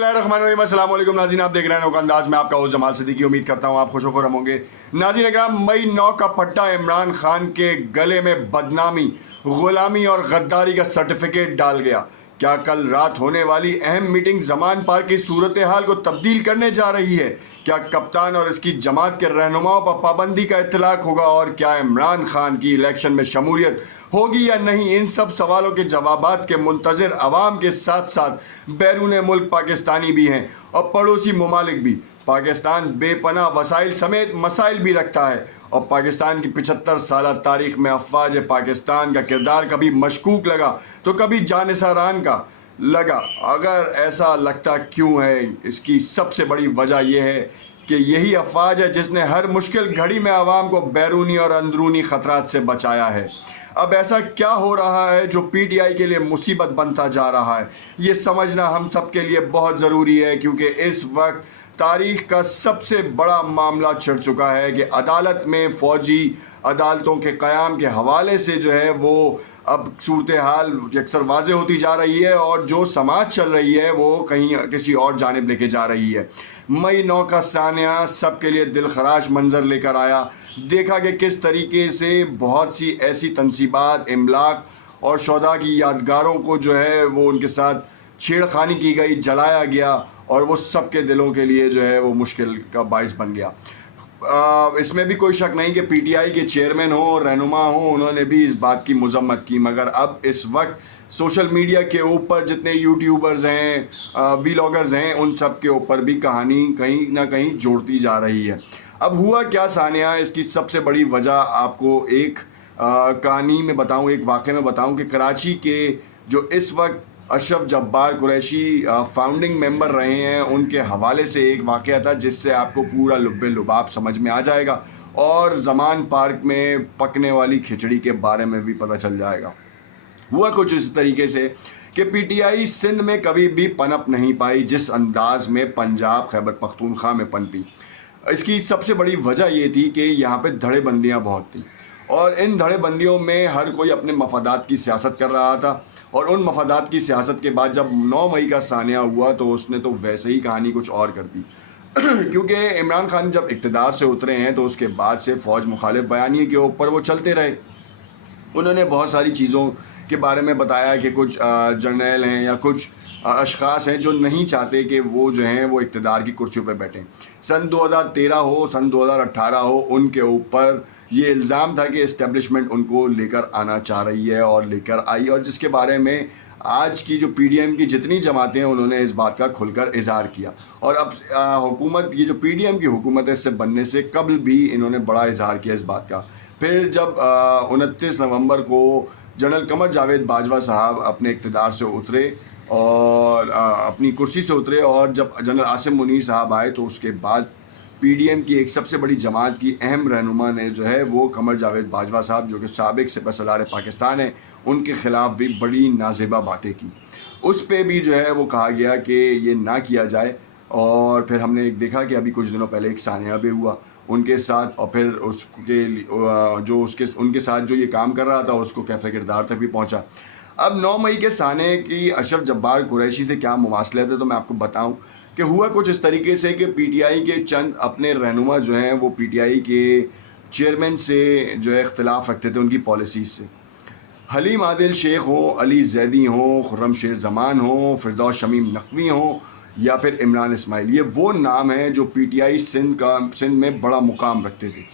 बिस्मिल्लाहिर्रहमानिर्रहीम। अस्सलाम वालेकुम नाज़रीन, आप देख रहे हैं नौ का अंदाज में आपका होस्ट जमाल सिद्दीकी। उम्मीद करता हूँ आप खुश हो होंगे। नाज़रीन इकराम, मई 9 का पट्टा इमरान खान के गले में बदनामी, गुलामी और गद्दारी का सर्टिफिकेट डाल गया। क्या कल रात होने वाली अहम मीटिंग ज़मान पार्क की सूरत हाल को तब्दील करने जा रही है? क्या कप्तान और इसकी जमात के रहनुमाओं पर पाबंदी का इत्तलाक होगा? और क्या इमरान खान की इलेक्शन में शमूलियत होगी या नहीं? इन सब सवालों के जवाबात के मुंतज़िर अवाम के साथ साथ बैरून मुल्क पाकिस्तानी भी हैं और पड़ोसी ममालिक भी। पाकिस्तान बेपनाह वसाइल समेत मसाइल भी रखता है और पाकिस्तान की 75 साल तारीख़ में अफवाज पाकिस्तान का किरदार कभी मशकूक लगा तो कभी जानिसारान का लगा। अगर ऐसा लगता क्यों है? इसकी सबसे बड़ी वजह यह है कि यही अफवाज है जिसने हर मुश्किल घड़ी में आवाम को बैरूनी और अंदरूनी ख़तरात से बचाया है। अब ऐसा क्या हो रहा है जो पीटीआई के लिए मुसीबत बनता जा रहा है? ये समझना हम सब के लिए बहुत ज़रूरी है, क्योंकि इस वक्त तारीख़ का सबसे बड़ा मामला छिड़ चुका है कि अदालत में फ़ौजी अदालतों के क़याम के हवाले से जो है वो अब सूरत हाल अक्सर वाज़े होती जा रही है और जो समाज चल रही है वो कहीं किसी और जानिब लेके जा रही है। मई 9 का सानिया सबके लिए दिलखराश मंज़र लेकर आया। देखा कि किस तरीके से बहुत सी ऐसी तनसीबात, इमलाक और शोधा की यादगारों को जो है वो उनके साथ छेड़खानी की गई, जलाया गया और वो सबके दिलों के लिए जो है वो मुश्किल का बाइस बन गया। इसमें भी कोई शक नहीं कि पीटीआई के चेयरमैन हो, रहनुमा हो, उन्होंने भी इस बात की मजम्मत की, मगर अब इस वक्त सोशल मीडिया के ऊपर जितने यूट्यूबर्स हैं, व्लॉगर्स हैं, उन सब के ऊपर भी कहानी कहीं ना कहीं जोड़ती जा रही है। अब हुआ क्या सानिया, इसकी सबसे बड़ी वजह आपको एक कहानी में बताऊं, एक वाक़े में बताऊं कि कराची के जो इस वक्त अशरफ जब्बार कुरैशी फाउंडिंग मेंबर रहे हैं, उनके हवाले से एक वाक़या था जिससे आपको पूरा लुब्बे लुबाब समझ में आ जाएगा और ज़मान पार्क में पकने वाली खिचड़ी के बारे में भी पता चल जाएगा। हुआ कुछ इस तरीके से कि पीटीआई सिंध में कभी भी पनप नहीं पाई जिस अंदाज में पंजाब खैबर पख्तूनख्वा में पनपी। इसकी सबसे बड़ी वजह ये थी कि यहाँ पे धड़ेबंदियाँ बहुत थी और इन धड़ेबंदियों में हर कोई अपने मफादात की सियासत कर रहा था और उन मफादात की सियासत के बाद जब 9 मई का सानिया हुआ तो उसने तो वैसे ही कहानी कुछ और कर दी। क्योंकि इमरान खान जब इक़्तिदार से उतरे हैं तो उसके बाद से फ़ौज मुखालिफ बयानिए के ऊपर वो चलते रहे। उन्होंने बहुत सारी चीज़ों के बारे में बताया कि कुछ जर्नल हैं या कुछ अशख़ास हैं जो नहीं चाहते कि वो जो हैं वो इक़्तिदार की कुर्सियों पे बैठें। सन 2013 हो, सन 2018 हो, उनके ऊपर ये इल्ज़ाम था कि इस्टेब्लिशमेंट उनको लेकर आना चाह रही है और लेकर आई, और जिसके बारे में आज की जो पीडीएम की जितनी जमातें हैं उन्होंने इस बात का खुलकर इज़हार किया। और अब हुकूमत, ये जो पीडीएम की हुकूमत है, इससे बनने से कबल भी इन्होंने बड़ा इज़हार किया इस बात का। फिर जब 29 नवंबर को जनरल कमर जावेद बाजवा साहब अपने इक़्तिदार से उतरे और अपनी कुर्सी से उतरे और जब जनरल आसिम मुनीर साहब आए तो उसके बाद पीडीएम की एक सबसे बड़ी जमात की अहम रहनुमा ने जो है वो कमर जावेद बाजवा साहब, जो कि साबिक सिपहसालार पाकिस्तान है, उनके ख़िलाफ़ भी बड़ी नाज़ेबा बातें की। उस पे भी जो है वो कहा गया कि ये ना किया जाए। और फिर हमने एक देखा कि अभी कुछ दिनों पहले एक सानिया भी हुआ उनके साथ, और फिर उसके जो उनके साथ जो ये काम कर रहा था उसको कैफ़े किरदार तक भी पहुँचा। अब 9 मई के साने की अशरफ जब्बार कुरैशी से क्या मुमासले थे तो मैं आपको बताऊं कि हुआ कुछ इस तरीके से कि पीटीआई के चंद अपने रहनुमा जो हैं वो पीटीआई के चेयरमैन से जो है इख्तिलाफ़ रखते थे उनकी पॉलिसीज़ से। हलीम आदिल शेख हो, अली जैदी हो, खुर्रम शेर ज़मान हो, फिरदौस शमीम नकवी हो या फिर इमरान इस्माइल, ये वो नाम हैं जो पीटीआई सिंध में बड़ा मुकाम रखते थे।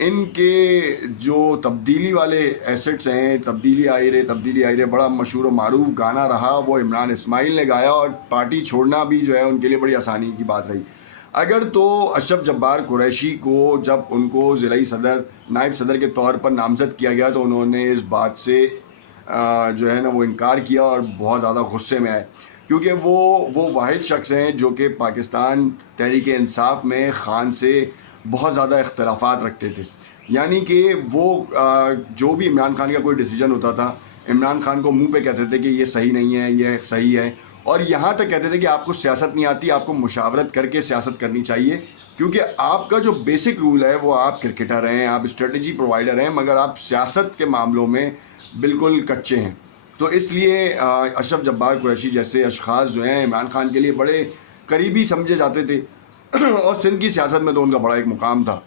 इनके जो तब्दीली वाले एसेट्स हैं, तब्दीली आई रे बड़ा मशहूर और मारूफ गाना रहा, वो इमरान इस्माइल ने गाया और पार्टी छोड़ना भी जो है उनके लिए बड़ी आसानी की बात रही। अगर तो अशरफ जब्बार कुरैशी को जब उनको ज़िलाई सदर, नायब सदर के तौर पर नामज़द किया गया तो उन्होंने इस बात से जो है ना वो इनकार किया और बहुत ज़्यादा गुस्से में आए, क्योंकि वो वाहिद शख्स हैं जो कि पाकिस्तान तहरीक इंसाफ में ख़ान से बहुत ज़्यादा इख्तलाफात रखते थे। यानी कि वो जो भी इमरान खान का कोई डिसीजन होता था, इमरान खान को मुंह पे कहते थे कि ये सही नहीं है, ये सही है, और यहाँ तक कहते थे कि आपको सियासत नहीं आती, आपको मुशावरत करके सियासत करनी चाहिए, क्योंकि आपका जो बेसिक रूल है वो आप क्रिकेटर हैं, आप स्ट्रेटजी प्रोवाइडर हैं, मगर आप सियासत के मामलों में बिल्कुल कच्चे हैं। तो इसलिए अशरफ जब्बार कुरैशी जैसे अशख़ास जो हैं इमरान खान के लिए बड़े قریبی سمجھے جاتے تھے اور سندھ کی سیاست میں تو ان کا بڑا ایک مقام تھا.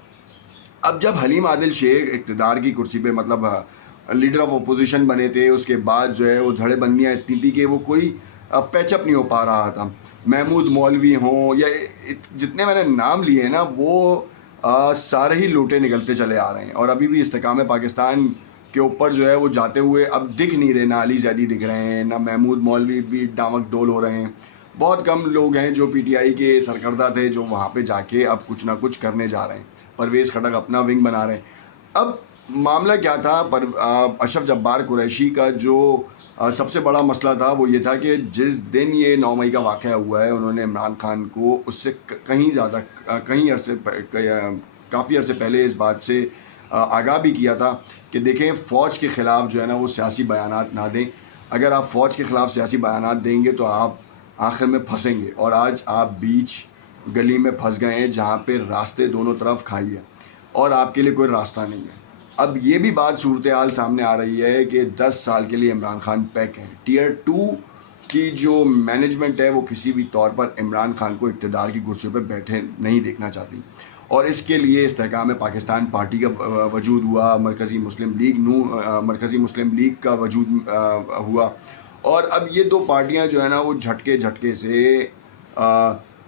اب جب حلیم عادل شیخ اقتدار کی کرسی پہ مطلب لیڈر آف اپوزیشن بنے تھے، اس کے بعد جو ہے وہ دھڑے بندیاں اتنی تھی کہ وہ کوئی پیچ اپ نہیں ہو پا رہا تھا. محمود مولوی ہوں یا جتنے میں نے نام لیے ہیں نا، وہ سارے ہی لوٹے نکلتے چلے آ رہے ہیں، اور ابھی بھی استحکام پاکستان کے اوپر جو ہے وہ جاتے ہوئے اب دکھ نہیں رہے. نہ علی زیدی دکھ رہے ہیں، نہ محمود مولوی بھی ڈامک ڈول ہو رہے ہیں. بہت کم لوگ ہیں جو پی ٹی آئی کے سرکردہ تھے جو وہاں پہ جا کے اب کچھ نہ کچھ کرنے جا رہے ہیں. پرویز خٹک اپنا ونگ بنا رہے ہیں. اب معاملہ کیا تھا، اشرف جبار قریشی کا جو سب سے بڑا مسئلہ تھا وہ یہ تھا کہ جس دن یہ 9 مئی کا واقعہ ہوا ہے، انہوں نے عمران خان کو اس سے کافی عرصے پہلے اس بات سے آگاہ بھی کیا تھا کہ دیکھیں فوج کے خلاف جو ہے نا وہ سیاسی بیانات نہ دیں. اگر آپ فوج کے خلاف سیاسی بیانات دیں گے تو آپ آخر میں پھنسیں گے، اور آج آپ بیچ گلی میں پھنس گئے ہیں جہاں پہ راستے دونوں طرف کھائی ہے اور آپ کے لیے کوئی راستہ نہیں ہے. اب یہ بھی بات صورتحال سامنے آ رہی ہے کہ 10 سال کے لیے عمران خان پیک ہے. ٹیئر 2 کی جو مینجمنٹ ہے وہ کسی بھی طور پر عمران خان کو اقتدار کی کرسیوں پہ بیٹھے نہیں دیکھنا چاہتی، اور اس کے لیے استحکام پاکستان پارٹی کا وجود ہوا، مرکزی مسلم لیگ کا وجود ہوا. اور اب یہ دو پارٹیاں جو ہے نا وہ جھٹکے سے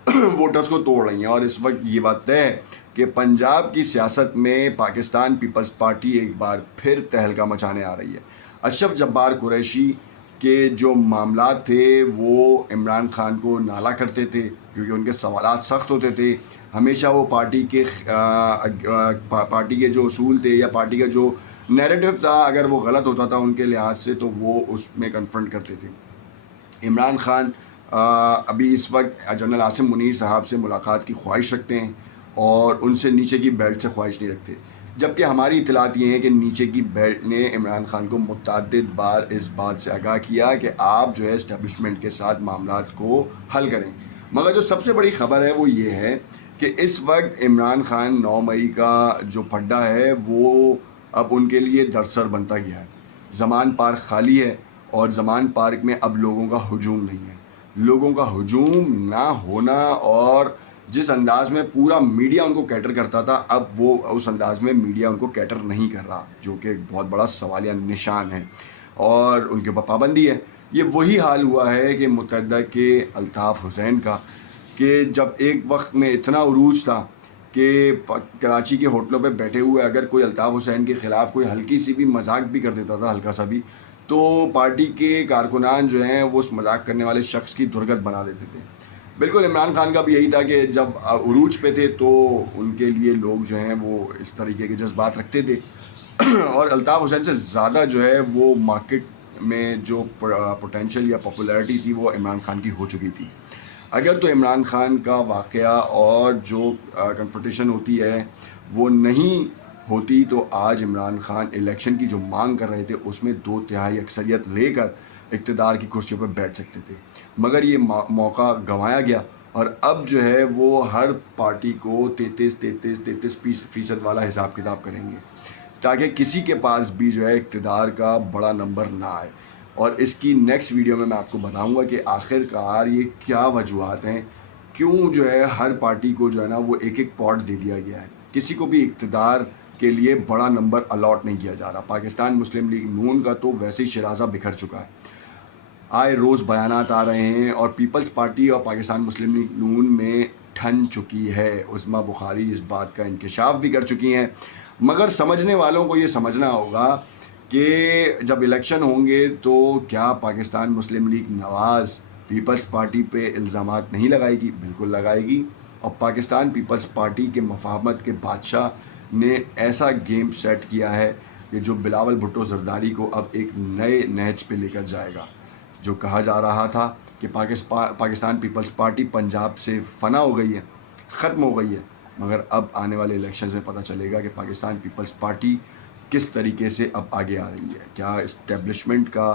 ووٹرز کو توڑ رہی ہیں. اور اس وقت یہ بات طے ہے کہ پنجاب کی سیاست میں پاکستان پیپلز پارٹی ایک بار پھر تہلکہ مچانے آ رہی ہے. اشرف جبار قریشی کے جو معاملات تھے وہ عمران خان کو نالا کرتے تھے کیونکہ ان کے سوالات سخت ہوتے تھے. ہمیشہ وہ پارٹی کے جو اصول تھے یا پارٹی کا جو نیریٹو تھا، اگر وہ غلط ہوتا تھا ان کے لحاظ سے تو وہ اس میں کنفرنٹ کرتے تھے. عمران خان ابھی اس وقت جنرل عاصم منیر صاحب سے ملاقات کی خواہش رکھتے ہیں اور ان سے نیچے کی بیلٹ سے خواہش نہیں رکھتے، جبکہ ہماری اطلاعات یہ ہیں کہ نیچے کی بیلٹ نے عمران خان کو متعدد بار اس بات سے آگاہ کیا کہ آپ جو ہے اسٹیبلشمنٹ کے ساتھ معاملات کو حل کریں. مگر جو سب سے بڑی خبر ہے وہ یہ ہے کہ اس وقت عمران خان 9 مئی کا جو پھڈا ہے وہ اب ان کے لیے درسر بنتا گیا ہے. زمان پارک خالی ہے اور زمان پارک میں اب لوگوں کا ہجوم نہیں ہے. لوگوں کا ہجوم نہ ہونا اور جس انداز میں پورا میڈیا ان کو کیٹر کرتا تھا، اب وہ اس انداز میں میڈیا ان کو کیٹر نہیں کر رہا، جو کہ ایک بہت بڑا سوالیہ نشان ہے اور ان کے اوپر پابندی ہے. یہ وہی حال ہوا ہے کہ متحدہ کے الطاف حسین کا، کہ جب ایک وقت میں اتنا عروج تھا کہ کراچی کے ہوٹلوں پہ بیٹھے ہوئے اگر کوئی الطاف حسین کے خلاف کوئی ہلکی سی بھی مذاق بھی کر دیتا تھا، ہلکا سا بھی، تو پارٹی کے کارکنان جو ہیں وہ اس مذاق کرنے والے شخص کی درگت بنا دیتے تھے. بالکل عمران خان کا بھی یہی تھا کہ جب عروج پہ تھے تو ان کے لیے لوگ جو ہیں وہ اس طریقے کے جذبات رکھتے تھے اور الطاف حسین سے زیادہ جو ہے وہ مارکیٹ میں جو پوٹینشیل یا پاپولیرٹی تھی وہ عمران خان کی ہو چکی تھی. اگر تو عمران خان کا واقعہ اور جو کنفرنٹیشن ہوتی ہے وہ نہیں ہوتی تو آج عمران خان الیکشن کی جو مانگ کر رہے تھے اس میں 2/3 اکثریت لے کر اقتدار کی کرسیوں پر بیٹھ سکتے تھے. مگر یہ موقع گنوایا گیا اور اب جو ہے وہ ہر پارٹی کو 33% والا حساب کتاب کریں گے تاکہ کسی کے پاس بھی جو ہے اقتدار کا بڑا نمبر نہ آئے. اور اس کی نیکسٹ ویڈیو میں آپ کو بتاؤں گا کہ آخر کار یہ کیا وجوہات ہیں، کیوں جو ہے ہر پارٹی کو جو ہے نا وہ ایک پاٹ دے دیا گیا ہے، کسی کو بھی اقتدار کے لیے بڑا نمبر الاٹ نہیں کیا جا رہا. پاکستان مسلم لیگ نون کا تو ویسے ہی شرازہ بکھر چکا ہے، آئے روز بیانات آ رہے ہیں اور پیپلز پارٹی اور پاکستان مسلم لیگ نون میں ٹھن چکی ہے. عظمیٰ بخاری اس بات کا انکشاف بھی کر چکی ہیں. مگر سمجھنے والوں کو یہ سمجھنا ہوگا کہ جب الیکشن ہوں گے تو کیا پاکستان مسلم لیگ نواز پیپلز پارٹی پہ الزامات نہیں لگائے گی؟ بالکل لگائے گی. اور پاکستان پیپلز پارٹی کے مفاہمت کے بادشاہ نے ایسا گیم سیٹ کیا ہے کہ جو بلاول بھٹو زرداری کو اب ایک نئے نہج پہ لے کر جائے گا. جو کہا جا رہا تھا کہ پاکستان پیپلز پارٹی پنجاب سے فنا ہو گئی ہے، ختم ہو گئی ہے، مگر اب آنے والے الیکشنز میں پتہ چلے گا کہ پاکستان پیپلز پارٹی کس طریقے سے اب آگے آ رہی ہے. کیا اسٹیبلشمنٹ کا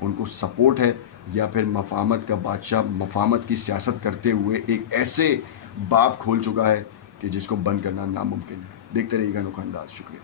ان کو سپورٹ ہے یا پھر مفاہمت کا بادشاہ مفاہمت کی سیاست کرتے ہوئے ایک ایسے باب کھول چکا ہے کہ جس کو بند کرنا ناممکن ہے. دیکھتے رہیے گا نوکہ انداز. شکریہ.